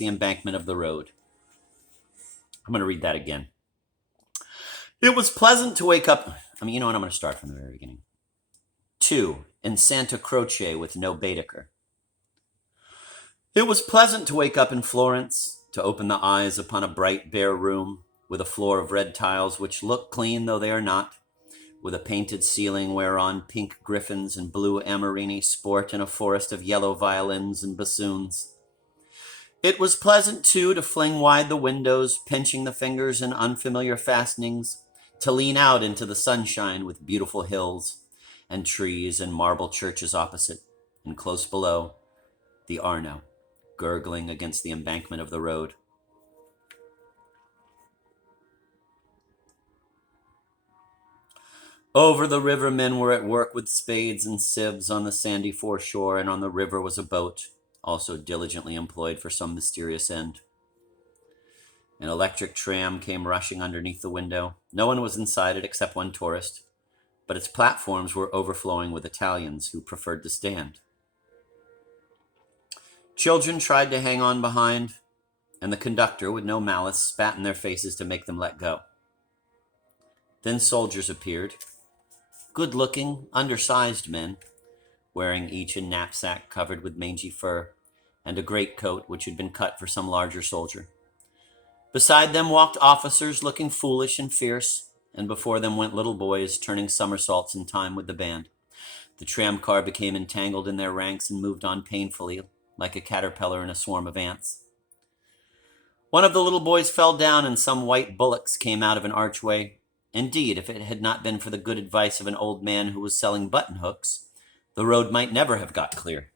the embankment of the road. I'm going to read that again. It was pleasant to wake up. You know what? I'm going to start from the very beginning. 2. In Santa Croce with no Baedeker. It was pleasant to wake up in Florence, to open the eyes upon a bright, bare room with a floor of red tiles which look clean though they are not, with a painted ceiling whereon pink griffins and blue amorini sport in a forest of yellow violins and bassoons. It was pleasant, too, to fling wide the windows, pinching the fingers in unfamiliar fastenings, to lean out into the sunshine with beautiful hills and trees and marble churches opposite, and close below, the Arno, gurgling against the embankment of the road. Over the river men were at work with spades and sieves on the sandy foreshore, and on the river was a boat, also diligently employed for some mysterious end. An electric tram came rushing underneath the window. No one was inside it except one tourist, but its platforms were overflowing with Italians who preferred to stand. Children tried to hang on behind, and the conductor, with no malice, spat in their faces to make them let go. Then soldiers appeared, good-looking, undersized men, wearing each a knapsack covered with mangy fur, and a greatcoat which had been cut for some larger soldier. Beside them walked officers looking foolish and fierce, and before them went little boys turning somersaults in time with the band. The tramcar became entangled in their ranks and moved on painfully, like a caterpillar in a swarm of ants. One of the little boys fell down, and some white bullocks came out of an archway. Indeed, if it had not been for the good advice of an old man who was selling button hooks, the road might never have got clear.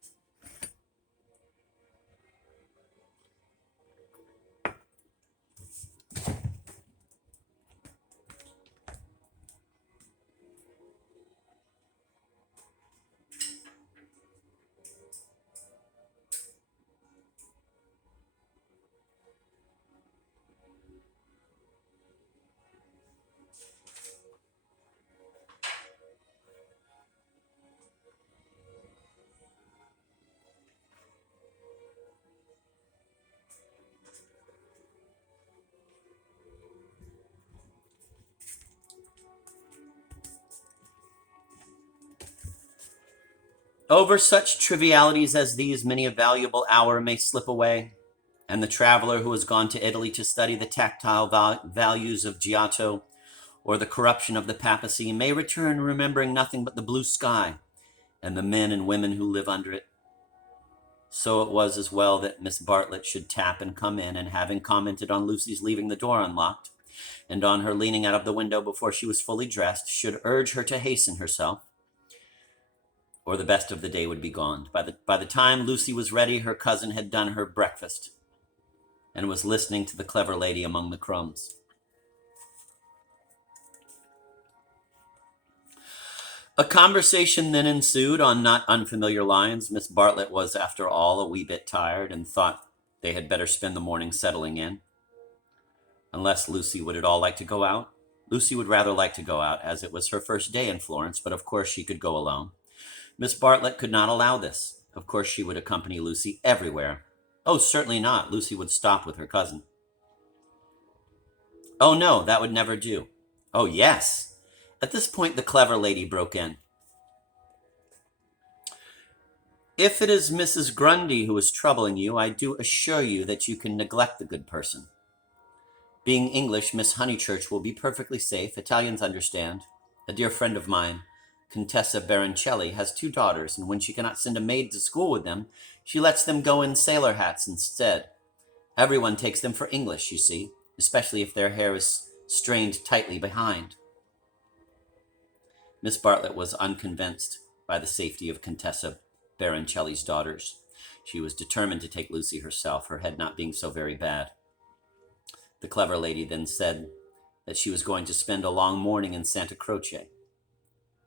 Over such trivialities as these, many a valuable hour may slip away, and the traveler who has gone to Italy to study the tactile values of Giotto or the corruption of the papacy may return remembering nothing but the blue sky and the men and women who live under it. So it was as well that Miss Bartlett should tap and come in, and having commented on Lucy's leaving the door unlocked, and on her leaning out of the window before she was fully dressed, should urge her to hasten herself, or the best of the day would be gone. By the time Lucy was ready, her cousin had done her breakfast and was listening to the clever lady among the crumbs. A conversation then ensued on not unfamiliar lines. Miss Bartlett was, after all, a wee bit tired, and thought they had better spend the morning settling in. Unless Lucy would at all like to go out. Lucy would rather like to go out, as it was her first day in Florence, but of course she could go alone. Miss Bartlett could not allow this. Of course she would accompany Lucy everywhere. Oh, certainly not. Lucy would stop with her cousin. Oh, no, that would never do. Oh, yes. At this point, the clever lady broke in. If it is Mrs. Grundy who is troubling you, I do assure you that you can neglect the good person. Being English, Miss Honeychurch will be perfectly safe. Italians understand. A dear friend of mine, Contessa Baroncelli, has 2 daughters, and when she cannot send a maid to school with them, she lets them go in sailor hats instead. Everyone takes them for English, you see, especially if their hair is strained tightly behind. Miss Bartlett was unconvinced by the safety of Contessa Baroncelli's daughters. She was determined to take Lucy herself, her head not being so very bad. The clever lady then said that she was going to spend a long morning in Santa Croce,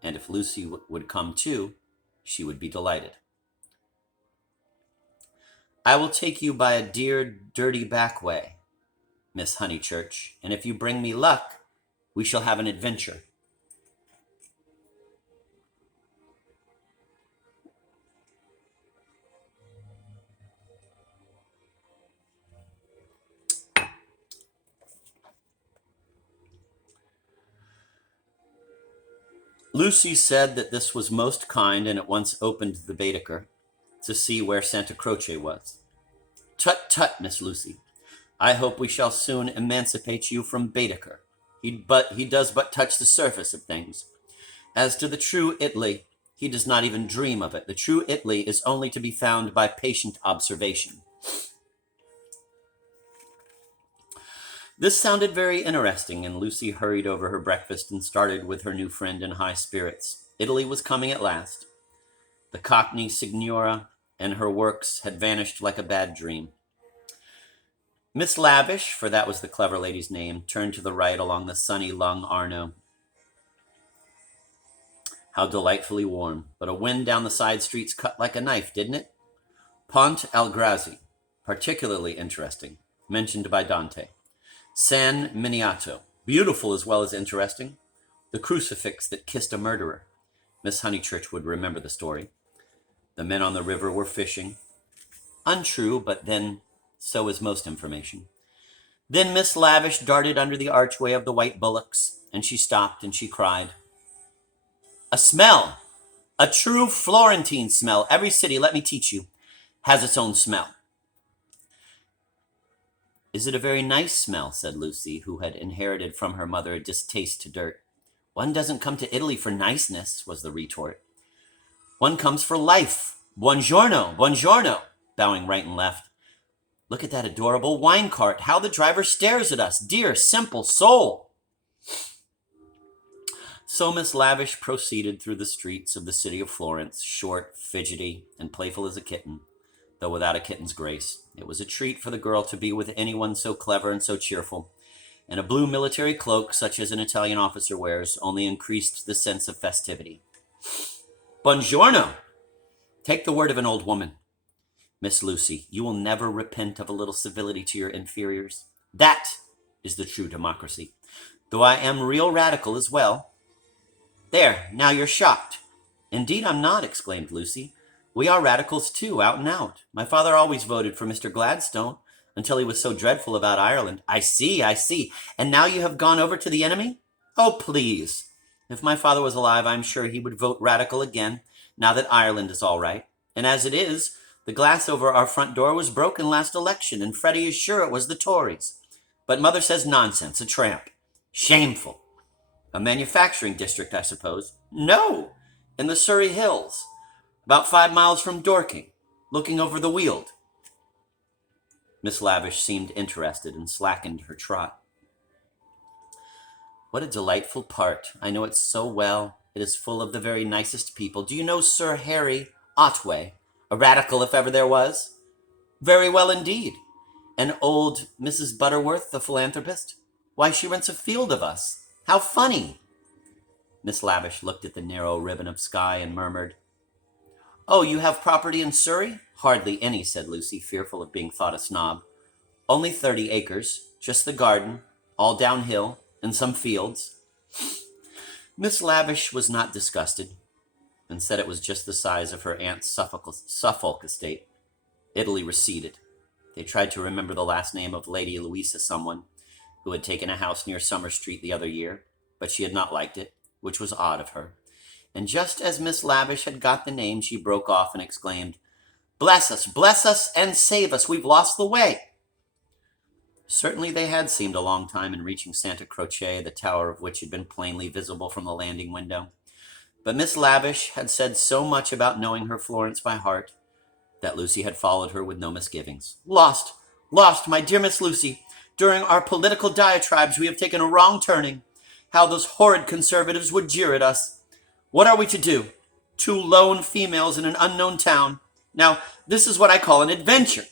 and if Lucy would come too, she would be delighted. I will take you by a dear, dirty back way, Miss Honeychurch, and if you bring me luck, we shall have an adventure. Lucy said that this was most kind and at once opened the Baedeker to see where Santa Croce was. Tut, tut, Miss Lucy. I hope we shall soon emancipate you from Baedeker. He does but touch the surface of things. As to the true Italy, he does not even dream of it. The true Italy is only to be found by patient observation. This sounded very interesting, and Lucy hurried over her breakfast and started with her new friend in high spirits. Italy was coming at last. The Cockney Signora and her works had vanished like a bad dream. Miss Lavish, for that was the clever lady's name, turned to the right along the sunny Lung Arno. How delightfully warm, but a wind down the side streets cut like a knife, didn't it? Ponte Algrazi, particularly interesting, mentioned by Dante. San Miniato, beautiful as well as interesting. The crucifix that kissed a murderer. Miss Honeychurch would remember the story. The men on the river were fishing. Untrue, but then so is most information. Then Miss Lavish darted under the archway of the White Bullocks, and she stopped and she cried, "A smell! A true Florentine smell! Every city, let me teach you, has its own smell." "Is it a very nice smell?" said Lucy, who had inherited from her mother a distaste to dirt. "One doesn't come to Italy for niceness," was the retort. "One comes for life. Buongiorno, buongiorno," bowing right and left. "Look at that adorable wine cart. How the driver stares at us. Dear, simple soul." So Miss Lavish proceeded through the streets of the city of Florence, short, fidgety, and playful as a kitten, though without a kitten's grace. It was a treat for the girl to be with anyone so clever and so cheerful, and a blue military cloak, such as an Italian officer wears, only increased the sense of festivity. "Buongiorno! Take the word of an old woman. Miss Lucy, you will never repent of a little civility to your inferiors. That is the true democracy, though I am real radical as well." "There, now you're shocked." "Indeed I'm not," exclaimed Lucy. "We are radicals too, out and out. My father always voted for Mr. Gladstone, until he was so dreadful about Ireland." I see. And now you have gone over to the enemy?" "Oh, please. If my father was alive, I'm sure he would vote radical again, now that Ireland is all right. And as it is, the glass over our front door was broken last election, and Freddie is sure it was the Tories. But mother says nonsense, a tramp. Shameful. A manufacturing district, I suppose." "No, in the Surrey Hills. About 5 miles from Dorking, looking over the Weald." Miss Lavish seemed interested and slackened her trot. "What a delightful part. I know it so well. It is full of the very nicest people. Do you know Sir Harry Otway, a radical if ever there was?" "Very well indeed." "And old Mrs. Butterworth, the philanthropist? Why, she rents a field of us. How funny!" Miss Lavish looked at the narrow ribbon of sky and murmured, "Oh, you have property in Surrey?" "Hardly any," said Lucy, fearful of being thought a snob. "Only 30 acres, just the garden, all downhill, and some fields." Miss Lavish was not disgusted, and said it was just the size of her aunt's Suffolk estate. Italy receded. They tried to remember the last name of Lady Louisa someone, who had taken a house near Summer Street the other year, but she had not liked it, which was odd of her. And just as Miss Lavish had got the name, she broke off and exclaimed, bless us, and save us. We've lost the way." Certainly they had seemed a long time in reaching Santa Croce, the tower of which had been plainly visible from the landing window. But Miss Lavish had said so much about knowing her Florence by heart that Lucy had followed her with no misgivings. Lost, my dear Miss Lucy. During our political diatribes we have taken a wrong turning. How those horrid conservatives would jeer at us. What are we to do? 2 lone females in an unknown town. Now, this is what I call an adventure."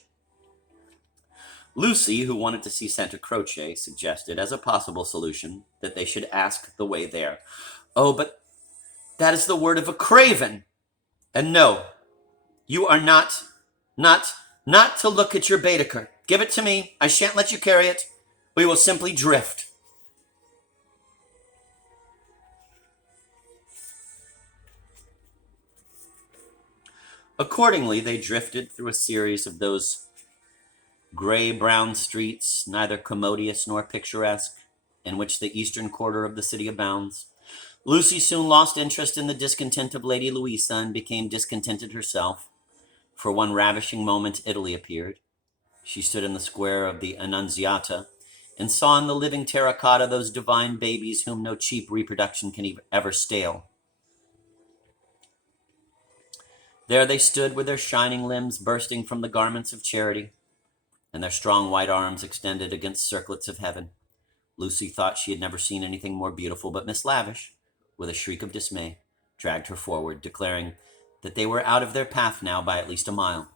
Lucy, who wanted to see Santa Croce, suggested as a possible solution that they should ask the way there. "Oh, but that is the word of a craven. And no, you are not to look at your Baedeker. Give it to me. I shan't let you carry it. We will simply drift." Accordingly, they drifted through a series of those gray-brown streets, neither commodious nor picturesque, in which the eastern quarter of the city abounds. Lucy soon lost interest in the discontent of Lady Louisa and became discontented herself. For one ravishing moment, Italy appeared. She stood in the square of the Annunziata and saw in the living terracotta those divine babies whom no cheap reproduction can ever stale. There they stood with their shining limbs bursting from the garments of charity, and their strong white arms extended against circlets of heaven. Lucy thought she had never seen anything more beautiful, but Miss Lavish, with a shriek of dismay, dragged her forward, declaring that they were out of their path now by at least a mile.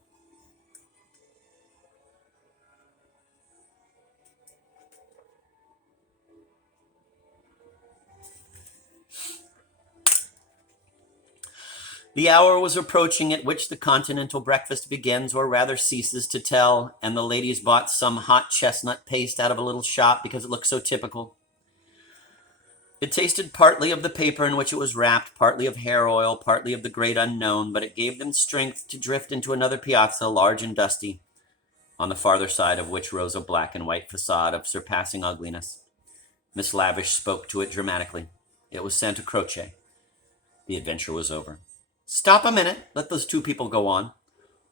The hour was approaching at which the continental breakfast begins, or rather ceases to tell, and the ladies bought some hot chestnut paste out of a little shop because it looked so typical. It tasted partly of the paper in which it was wrapped, partly of hair oil, partly of the great unknown, but it gave them strength to drift into another piazza, large and dusty, on the farther side of which rose a black and white facade of surpassing ugliness. Miss Lavish spoke to it dramatically. It was Santa Croce. The adventure was over. "Stop a minute. Let those two people go on,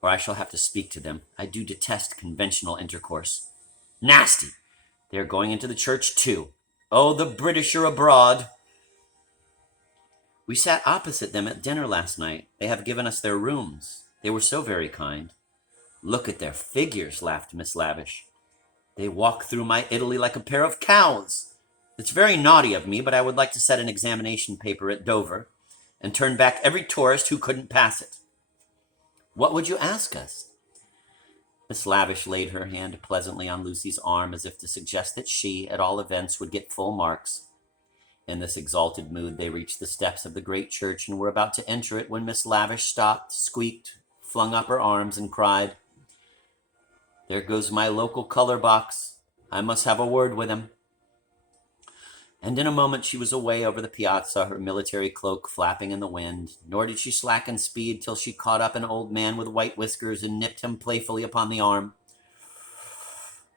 or I shall have to speak to them. I do detest conventional intercourse. Nasty! They are going into the church, too. Oh, the British are abroad." "We sat opposite them at dinner last night. They have given us their rooms. They were so very kind." "Look at their figures," laughed Miss Lavish. "They walk through my Italy like a pair of cows. It's very naughty of me, but I would like to set an examination paper at Dover and turn back every tourist who couldn't pass it." "What would you ask us?" Miss Lavish laid her hand pleasantly on Lucy's arm as if to suggest that she, at all events, would get full marks. In this exalted mood, they reached the steps of the great church and were about to enter it when Miss Lavish stopped, squeaked, flung up her arms, and cried, "There goes my local color box. I must have a word with him." And in a moment she was away over the piazza, her military cloak flapping in the wind, nor did she slacken speed till she caught up an old man with white whiskers and nipped him playfully upon the arm.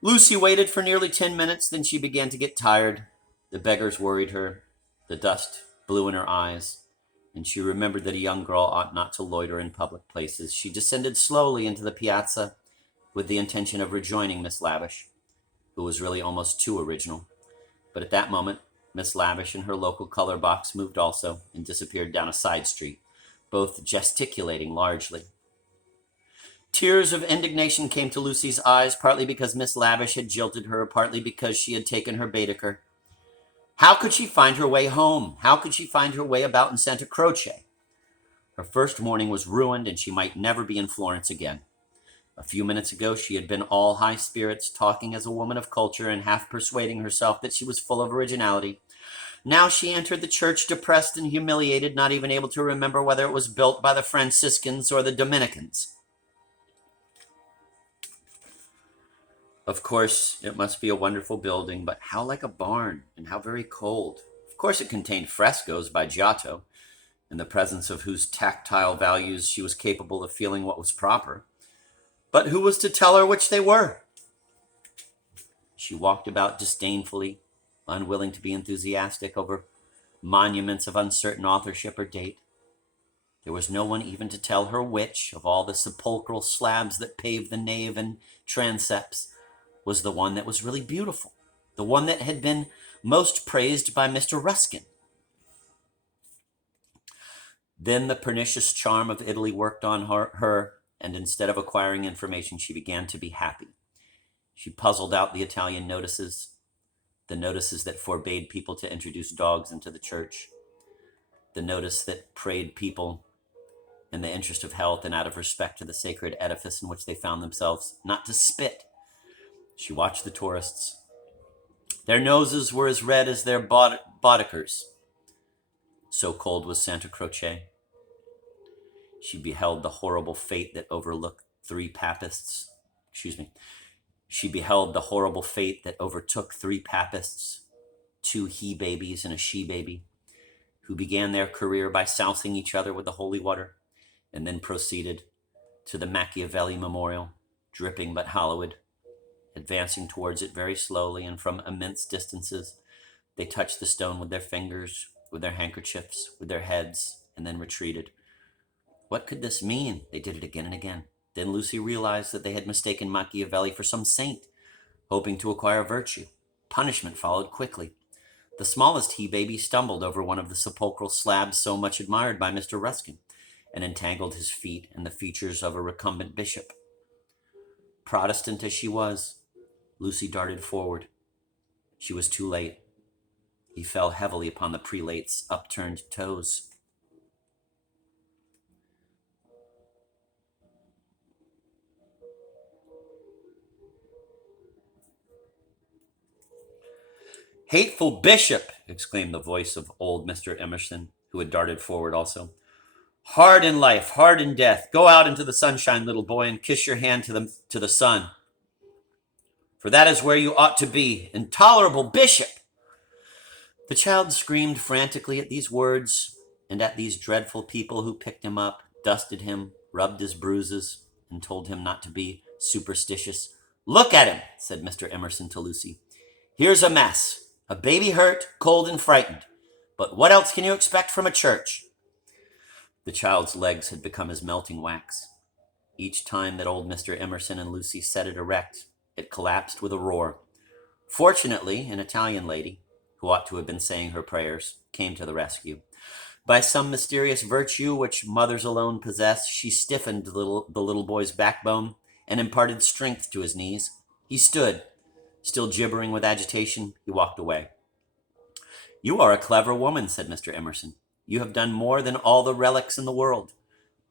Lucy waited for nearly 10 minutes, then she began to get tired. The beggars worried her, the dust blew in her eyes, and she remembered that a young girl ought not to loiter in public places. She descended slowly into the piazza with the intention of rejoining Miss Lavish, who was really almost too original. But at that moment, Miss Lavish and her local color box moved also and disappeared down a side street, both gesticulating largely. Tears of indignation came to Lucy's eyes, partly because Miss Lavish had jilted her, partly because she had taken her Baedeker. How could she find her way home? How could she find her way about in Santa Croce? Her first morning was ruined, and she might never be in Florence again. A few minutes ago, she had been all high spirits, talking as a woman of culture and half persuading herself that she was full of originality. Now she entered the church depressed and humiliated, not even able to remember whether it was built by the Franciscans or the Dominicans. Of course, it must be a wonderful building, but how like a barn, and how very cold. Of course, it contained frescoes by Giotto, in the presence of whose tactile values she was capable of feeling what was proper. But who was to tell her which they were? She walked about disdainfully, unwilling to be enthusiastic over monuments of uncertain authorship or date. There was no one even to tell her which, of all the sepulchral slabs that paved the nave and transepts, was the one that was really beautiful, the one that had been most praised by Mr. Ruskin. Then the pernicious charm of Italy worked on her, and instead of acquiring information, she began to be happy. She puzzled out the Italian notices, the notices that forbade people to introduce dogs into the church, the notice that prayed people, in the interest of health and out of respect to the sacred edifice in which they found themselves, not to spit. She watched the tourists. Their noses were as red as their Baedekers. So cold was Santa Croce. She beheld the horrible fate that overtook three papists, 2 he-babies and a she-baby, who began their career by sousing each other with the holy water, and then proceeded to the Machiavelli Memorial, dripping but hallowed. Advancing towards it very slowly, and from immense distances, they touched the stone with their fingers, with their handkerchiefs, with their heads, and then retreated. What could this mean? They did it again and again. Then Lucy realized that they had mistaken Machiavelli for some saint, hoping to acquire virtue. Punishment followed quickly. The smallest he-baby stumbled over one of the sepulchral slabs so much admired by Mr. Ruskin, and entangled his feet in the features of a recumbent bishop. Protestant as she was, Lucy darted forward. She was too late. He fell heavily upon the prelate's upturned toes. "Hateful bishop!" exclaimed the voice of old Mr. Emerson, who had darted forward also. "Hard in life, hard in death. Go out into the sunshine, little boy, and kiss your hand to the sun. For that is where you ought to be. Intolerable bishop!" The child screamed frantically at these words and at these dreadful people who picked him up, dusted him, rubbed his bruises, and told him not to be superstitious. "Look at him," said Mr. Emerson to Lucy. "Here's a mess. A baby hurt, cold, and frightened. But what else can you expect from a church?" The child's legs had become as melting wax. Each time that old Mr. Emerson and Lucy set it erect, it collapsed with a roar. Fortunately, an Italian lady, who ought to have been saying her prayers, came to the rescue. By some mysterious virtue which mothers alone possess, she stiffened the little boy's backbone and imparted strength to his knees. He stood. Still gibbering with agitation, he walked away. "You are a clever woman," said Mr. Emerson. "You have done more than all the relics in the world.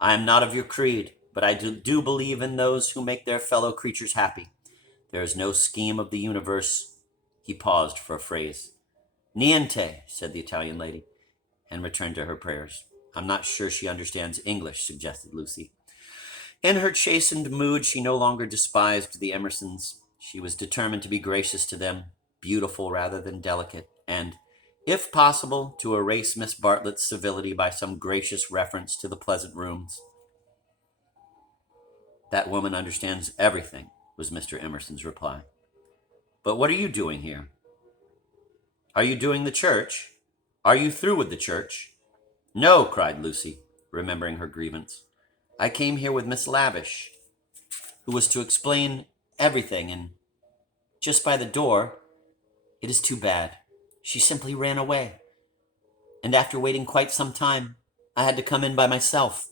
I am not of your creed, but I do believe in those who make their fellow creatures happy. There is no scheme of the universe." He paused for a phrase. "Niente," said the Italian lady, and returned to her prayers. "I'm not sure she understands English," suggested Lucy. In her chastened mood, she no longer despised the Emersons. She was determined to be gracious to them, beautiful rather than delicate, and, if possible, to erase Miss Bartlett's civility by some gracious reference to the pleasant rooms. "That woman understands everything," was Mr. Emerson's reply. "But what are you doing here? Are you doing the church? Are you through with the church?" "No," cried Lucy, remembering her grievance. "I came here with Miss Lavish, who was to explain everything, and just by the door, it is too bad. She simply ran away. And after waiting quite some time, I had to come in by myself."